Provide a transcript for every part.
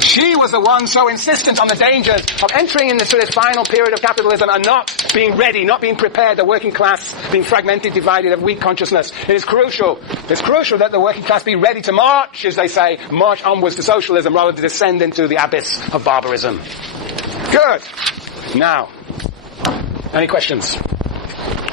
She was the one so insistent on the dangers of entering into this final period of capitalism and not being ready, not being prepared, the working class being fragmented, divided, of weak consciousness. It is crucial. It's crucial that the working class be ready to march, as they say, march onwards to socialism rather than descend into the abyss of barbarism. Good. Now, any questions?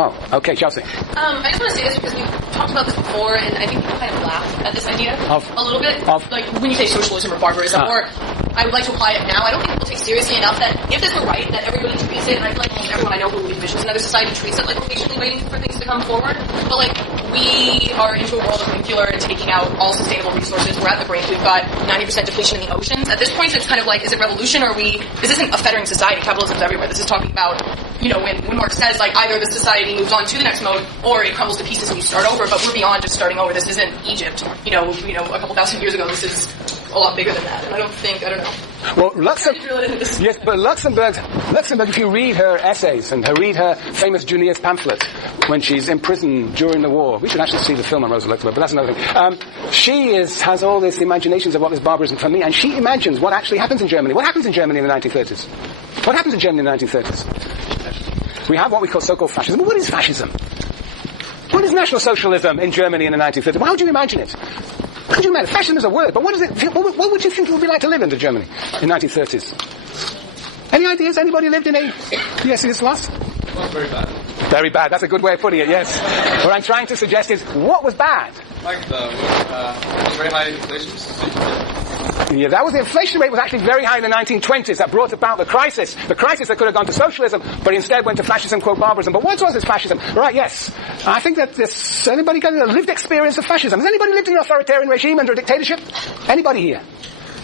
Oh, okay, Chelsea. I just want to say this because we've talked about this before, and I think people kind of laugh at this idea a little bit. Like, when you say socialism or barbarism, or I would like to apply it now, I don't think people take seriously enough that if this were right, that everybody treats it, and I feel like everyone I know who envisions another society treats it like we're patiently waiting for things to come forward. But, like, we are into a world of nuclear and taking out all sustainable resources. We're at the brink. We've got 90% depletion in the oceans. At this point, it's kind of like, is it revolution, or this isn't a fettering society. Capitalism's everywhere. This is talking about, when Marx says, like, either the society moves on to the next mode, or it crumbles to pieces and you start over, but we're beyond just starting over. This isn't Egypt. A couple thousand years ago, this is a lot bigger than that. And I don't know. Well, Luxemburg, if you read her essays and read her famous Junius pamphlet when she's in prison during the war, we should actually see the film on Rosa Luxemburg, but that's another thing. She has all these imaginations of what is barbarism for me, and she imagines what actually happens in Germany. What happens in Germany in the 1930s? What happens in Germany in the 1930s? We have what we call so-called fascism. But what is fascism? What is National Socialism in Germany in the 1930s? Well, how would you imagine it? How would you imagine? Fascism is a word, but what would you think it would be like to live in Germany in the 1930s? Any ideas? Anybody lived in a... Yes, it's lost? Well, very bad. Very bad. That's a good way of putting it, yes. What I'm trying to suggest is, what was bad? Like the very high inflation. Yeah, the inflation rate was actually very high in the 1920s. That brought about the crisis. The crisis that could have gone to socialism, but instead went to fascism, quote, barbarism. But what was this fascism? Right, yes. I think that anybody got a lived experience of fascism? Has anybody lived in an authoritarian regime under a dictatorship? Anybody here?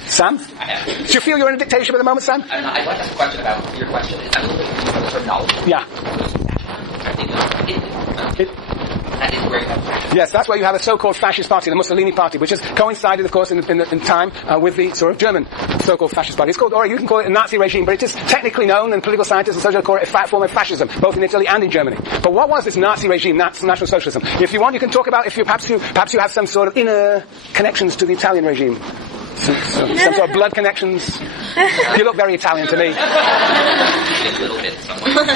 Sam? I have. Do you feel you're in a dictatorship at the moment, Sam? I'd like to ask a question about your question. It's a little bit of the terminology. Yeah. That is great. Yes, that's why you have a so-called fascist party, the Mussolini party, which has coincided, of course, in time with the sort of German so-called fascist party. It's called, or you can call it a Nazi regime, but it is technically known, and political scientists and socialists call it a form of fascism, both in Italy and in Germany. But what was this Nazi regime, National Socialism? If you want, you can talk about perhaps you have some sort of inner connections to the Italian regime. Some sort of blood connections. You look very Italian to me. A little bit, somewhat.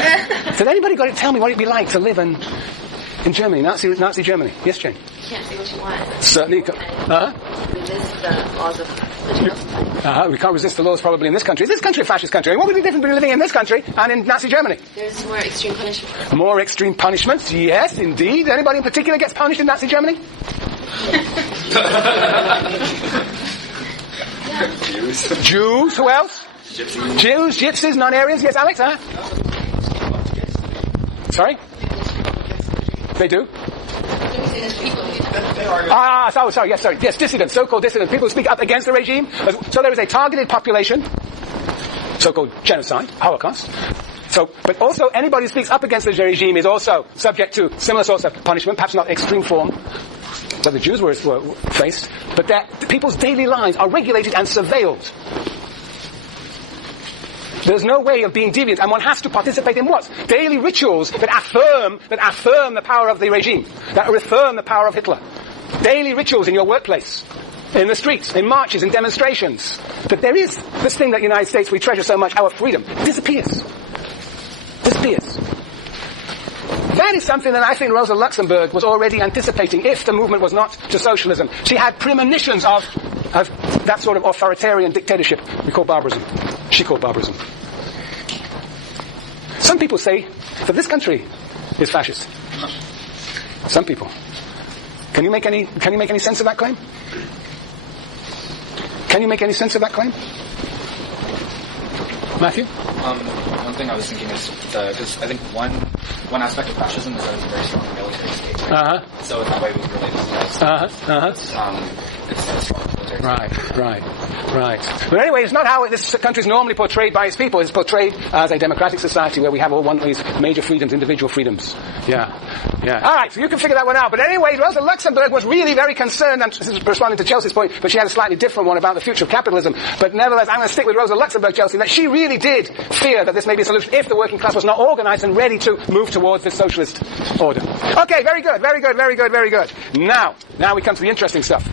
Did anybody got to tell me what it'd be like to live in Germany, Nazi Germany? Yes, Jane? You can't say what you want. Certainly. Resist the laws of political society. We can't resist the laws probably in this country. Is this country a fascist country? What would be the difference between living in this country and in Nazi Germany? There's more extreme punishment. More extreme punishments? Yes, indeed. Anybody in particular gets punished in Nazi Germany? Jews. Who else? Jews, Gypsies, non-Aryans. Yes, Alex, Sorry? They do? Sorry. Yes, dissidents, so-called dissidents, people who speak up against the regime. So there is a targeted population, so-called genocide, Holocaust. But also anybody who speaks up against the regime is also subject to similar sorts of punishment, perhaps not extreme form that the Jews were faced, but that people's daily lives are regulated and surveilled. There's no way of being deviant, and one has to participate in what? Daily rituals that affirm the power of the regime, that affirm the power of Hitler. Daily rituals in your workplace, in the streets, in marches, in demonstrations. But there is this thing that the United States we treasure so much, our freedom, disappears. That is something that I think Rosa Luxemburg was already anticipating if the movement was not to socialism. She had premonitions of that sort of authoritarian dictatorship we call barbarism. She called barbarism. Some people say that this country is fascist. Some people. Can you make any sense of that claim? Can you make any sense of that claim? Matthew? One thing I was thinking is because I think one aspect of fascism is that it's a very strong military state. So in that way, we relate to it's strong military. Right. But anyway, it's not how this country is normally portrayed by its people. It's portrayed as a democratic society where we have all one of these major freedoms, individual freedoms. Yeah. All right, so you can figure that one out. But anyway, Rosa Luxemburg was really very concerned, and this is responding to Chelsea's point, but she had a slightly different one about the future of capitalism. But nevertheless, I'm going to stick with Rosa Luxemburg, Chelsea, that she really did fear that this may be a solution if the working class was not organized and ready to move towards this socialist order. Okay, very good. Now we come to the interesting stuff.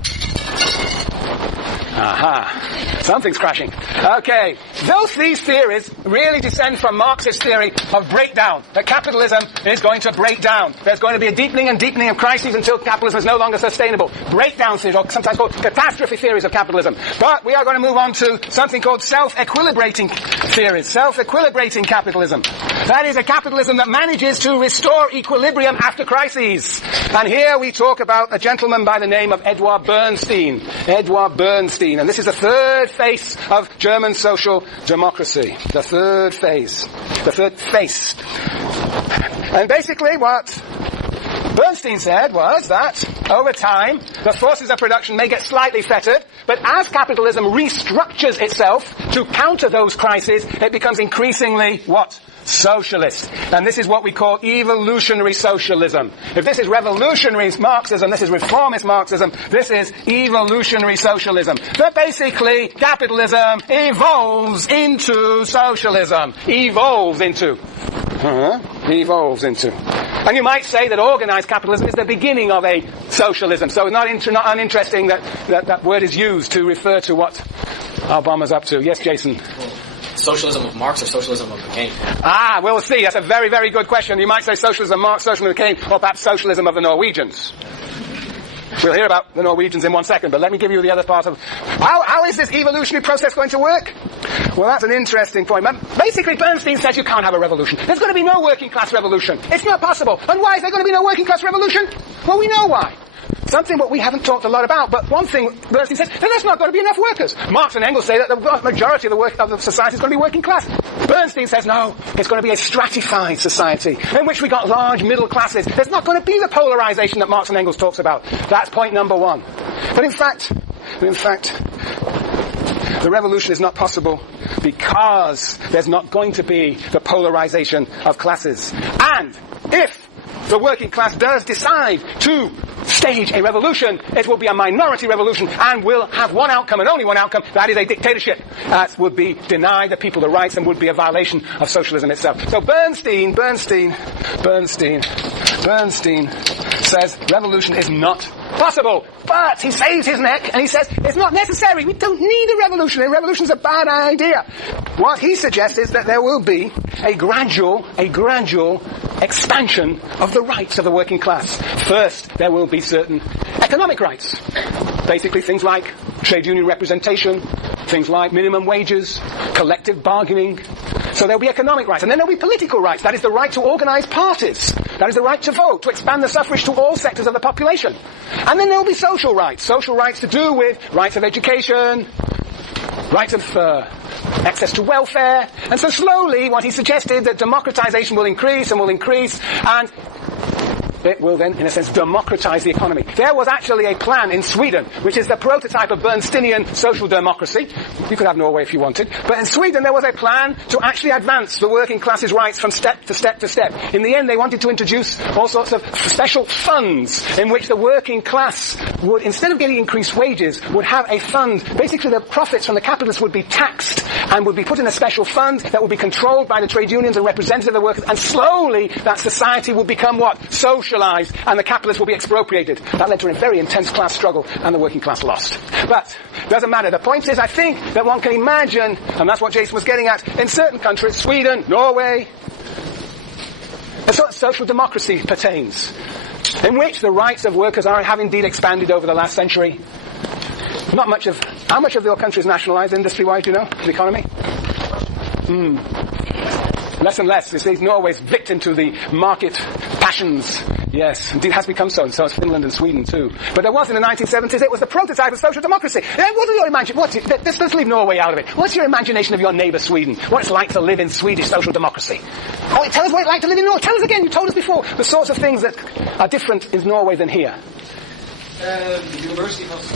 Aha. Something's crashing. Okay. These theories really descend from Marxist theory of breakdown. That capitalism is going to break down. There's going to be a deepening and deepening of crises until capitalism is no longer sustainable. Breakdown theories, or sometimes called catastrophe theories of capitalism. But we are going to move on to something called self-equilibrating theories. Self-equilibrating capitalism. That is a capitalism that manages to restore equilibrium after crises. And here we talk about a gentleman by the name of Edward Bernstein. Edward Bernstein. And this is the third face of German social democracy. The third phase. The third face. And basically what Bernstein said was that over time the forces of production may get slightly fettered, but as capitalism restructures itself to counter those crises, it becomes increasingly what? Socialist. And this is what we call evolutionary socialism. If this is revolutionary Marxism, this is reformist Marxism, this is evolutionary socialism. But basically, capitalism evolves into socialism. Evolves into. And you might say that organized capitalism is the beginning of a socialism. So it's not uninteresting that word is used to refer to what Obama's up to. Yes, Jason? Socialism of Marx or socialism of McCain? We'll see. That's a very, very good question. You might say socialism of Marx, socialism of McCain, or perhaps socialism of the Norwegians. We'll hear about the Norwegians in 1 second, but let me give you the other part of how is this evolutionary process going to work? Well, that's an interesting point. Basically, Bernstein says you can't have a revolution. There's going to be no working class revolution. It's not possible. And why is there going to be no working class revolution? Well, we know why. Something what we haven't talked a lot about, but one thing Bernstein says, there's not going to be enough workers. Marx and Engels say that the vast majority of the society is going to be working class. Bernstein says, no, it's going to be a stratified society in which we got large middle classes. There's not going to be the polarization that Marx and Engels talks about. That's point number one. But in fact, the revolution is not possible because there's not going to be the polarization of classes. And if the working class does decide to stage a revolution, it will be a minority revolution and will have one outcome and only one outcome, that is a dictatorship. That would be deny the people the rights and would be a violation of socialism itself. So Bernstein says revolution is not possible. But he saves his neck and he says it's not necessary. We don't need a revolution. A revolution is a bad idea. What he suggests is that there will be a gradual expansion of the rights of the working class. First, there will be certain economic rights. Basically things like trade union representation, things like minimum wages, collective bargaining. So there'll be economic rights. And then there'll be political rights. That is the right to organize parties. That is the right to vote, to expand the suffrage to all sectors of the population. And then there'll be social rights. Social rights to do with rights of education, rights of access to welfare. And so slowly, what he suggested, that democratization will increase, and it will then, in a sense, democratize the economy. There was actually a plan in Sweden, which is the prototype of Bernsteinian social democracy. You could have Norway if you wanted. But in Sweden, there was a plan to actually advance the working class's rights from step to step to step. In the end, they wanted to introduce all sorts of special funds in which the working class would, instead of getting increased wages, would have a fund. Basically, the profits from the capitalists would be taxed and would be put in a special fund that would be controlled by the trade unions and representative of the workers. And slowly, that society would become what? Social. And the capitalists will be expropriated. That led to a very intense class struggle, and the working class lost. But it doesn't matter. The point is, I think that one can imagine, and that's what Jason was getting at, in certain countries, Sweden, Norway, a sort of social democracy pertains, in which the rights of workers have indeed expanded over the last century. How much of your country is nationalized industry-wise, do you know, the economy? Less and less. This is Norway's victim to the market passions. Yes, indeed has become so, and so is Finland and Sweden too. But there was in the 1970s, it was the prototype of social democracy. What do you imagine? Let's leave Norway out of it. What's your imagination of your neighbour Sweden? What it's like to live in Swedish social democracy? Oh, tell us what it's like to live in Norway. Tell us again, you told us before, the sorts of things that are different in Norway than here. The university has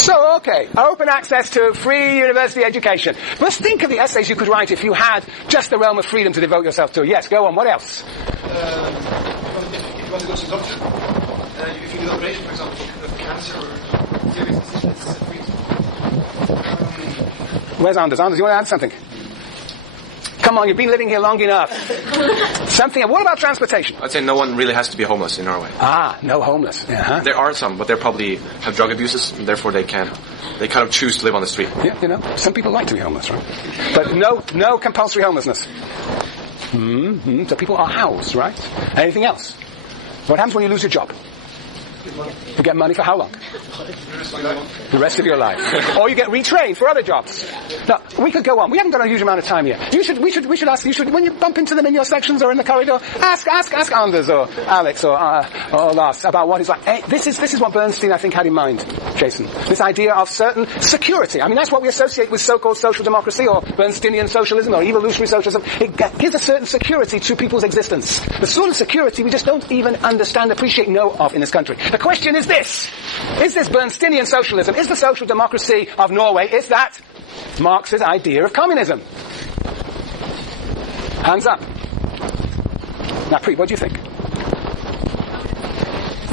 So, okay, open access to free university education. Let's think of the essays you could write if you had just the realm of freedom to devote yourself to. Yes, go on, what else? If you want to go to the doctor, if you do an operation, for example, of cancer or diabetes, it's free. Where's Anders? Anders, you want to add something? Come on, you've been living here long enough. Something. What about transportation? I'd say no one really has to be homeless in Norway. No homeless. Uh-huh. There are some, but they probably have drug abuses, and therefore they kind of choose to live on the street. Yeah, some people like to be homeless, right? But no compulsory homelessness. Mm-hmm. So people are housed, right? Anything else? What happens when you lose your job? You get money for how long? The rest of your life. Or you get retrained for other jobs. Now, we could go on. We haven't got a huge amount of time here. We should ask, when you bump into them in your sections or in the corridor, ask Anders or Alex or Lars about what it's like. Hey, this is what Bernstein, I think, had in mind, Jason. This idea of certain security. I mean, that's what we associate with so-called social democracy or Bernsteinian socialism or evolutionary socialism. It gives a certain security to people's existence. The sort of security we just don't even understand, appreciate, know of in this country. The question is this. Is this Bernsteinian socialism? Is the social democracy of Norway, is that Marx's idea of communism? Hands up. Now, Preet, what do you think?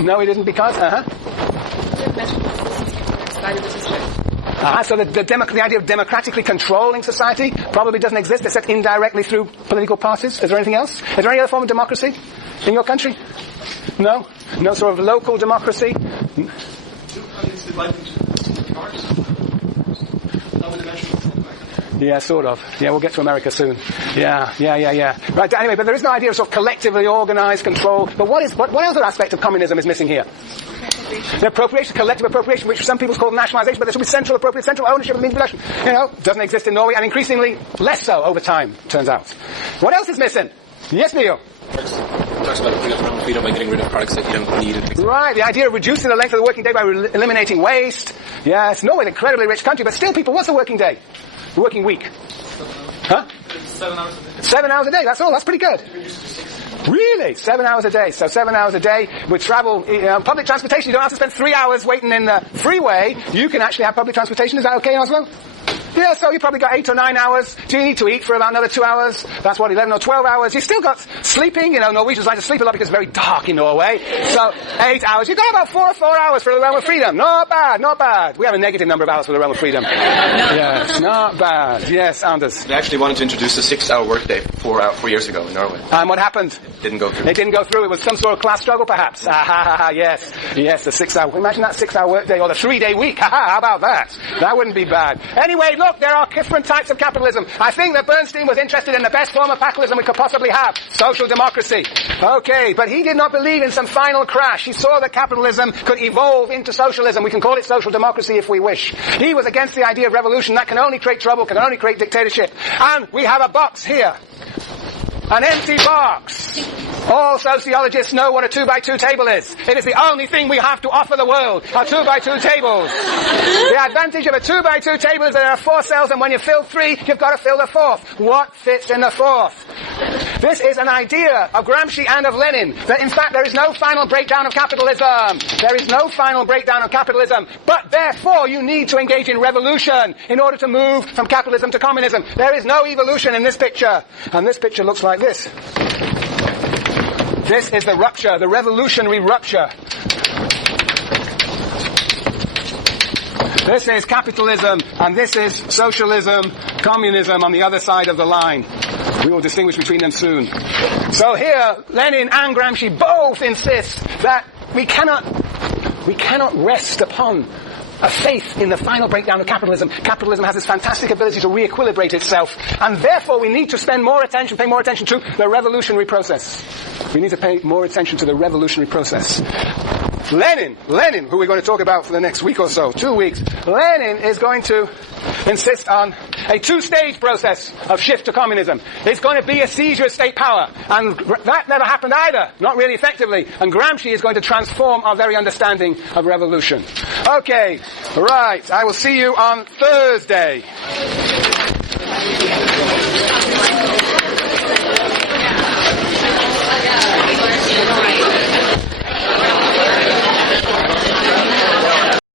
No, he didn't because? So the idea of democratically controlling society probably doesn't exist except indirectly through political parties. Is there anything else? Is there any other form of democracy in your country? No? No sort of local democracy? Yeah, sort of. Yeah, we'll get to America soon. Yeah. Right, anyway, but there is no idea of sort of collectively organized control. But what other aspect of communism is missing here? The appropriation, collective appropriation, which some people call nationalization, but there should be central ownership of means of production. Doesn't exist in Norway, and increasingly less so over time, turns out. What else is missing? Yes, Neil? Talks about freedom by getting rid of products that you don't need. Right, the idea of reducing the length of the working day by eliminating waste. Yes, Norway, an incredibly rich country, but still people, what's the working day? The working week? Huh? 7 hours a day. 7 hours a day, that's all, that's pretty good. Really? 7 hours a day. So 7 hours a day with travel, public transportation. You don't have to spend 3 hours waiting in the freeway. You can actually have public transportation. Is that okay in Oslo? Yeah, so you probably got 8 or 9 hours. Do you need to eat for about another 2 hours? That's what, 11 or 12 hours. You still got sleeping. Norwegians like to sleep a lot because it's very dark in Norway. So 8 hours. You've got about 4 hours for the realm of freedom. Not bad. We have a negative number of hours for the realm of freedom. Yes, not bad. Yes, Anders. They actually wanted to introduce a 6-hour workday 4 years ago in Norway. And what happened? It didn't go through. It didn't go through. It was some sort of class struggle, perhaps. Yes, the 6-hour. Imagine that 6-hour workday or the 3-day week. How about that? That wouldn't be bad. Anyway, look, there are different types of capitalism. I think that Bernstein was interested in the best form of capitalism we could possibly have. Social democracy. Okay, but he did not believe in some final crash. He saw that capitalism could evolve into socialism. We can call it social democracy if we wish. He was against the idea of revolution. That can only create trouble, can only create dictatorship. And we have a box here. An empty box. All sociologists know what a 2x2 table is. It is the only thing we have to offer the world, are 2x2 tables. The advantage of a 2x2 table is that there are 4 cells, and when you fill 3, you've got to fill the 4th. What fits in the 4th? This is an idea of Gramsci and of Lenin, that in fact there is no final breakdown of capitalism. There is no final breakdown of capitalism. But therefore you need to engage in revolution in order to move from capitalism to communism. There is no evolution in this picture. And this picture looks like this. This is the rupture, the revolutionary rupture. This is capitalism, and this is socialism, communism on the other side of the line. We will distinguish between them soon. So here, Lenin and Gramsci both insist that we cannot rest upon a faith in the final breakdown of capitalism. Capitalism has this fantastic ability to re-equilibrate itself, and therefore we need to pay more attention to the revolutionary process. We need to pay more attention to the revolutionary process. Lenin, who we're going to talk about for the next week or so, 2 weeks, Lenin is going to insist on a 2-stage process of shift to communism. It's going to be a seizure of state power, and that never happened either, not really effectively, and Gramsci is going to transform our very understanding of revolution. Okay, right, I will see you on Thursday.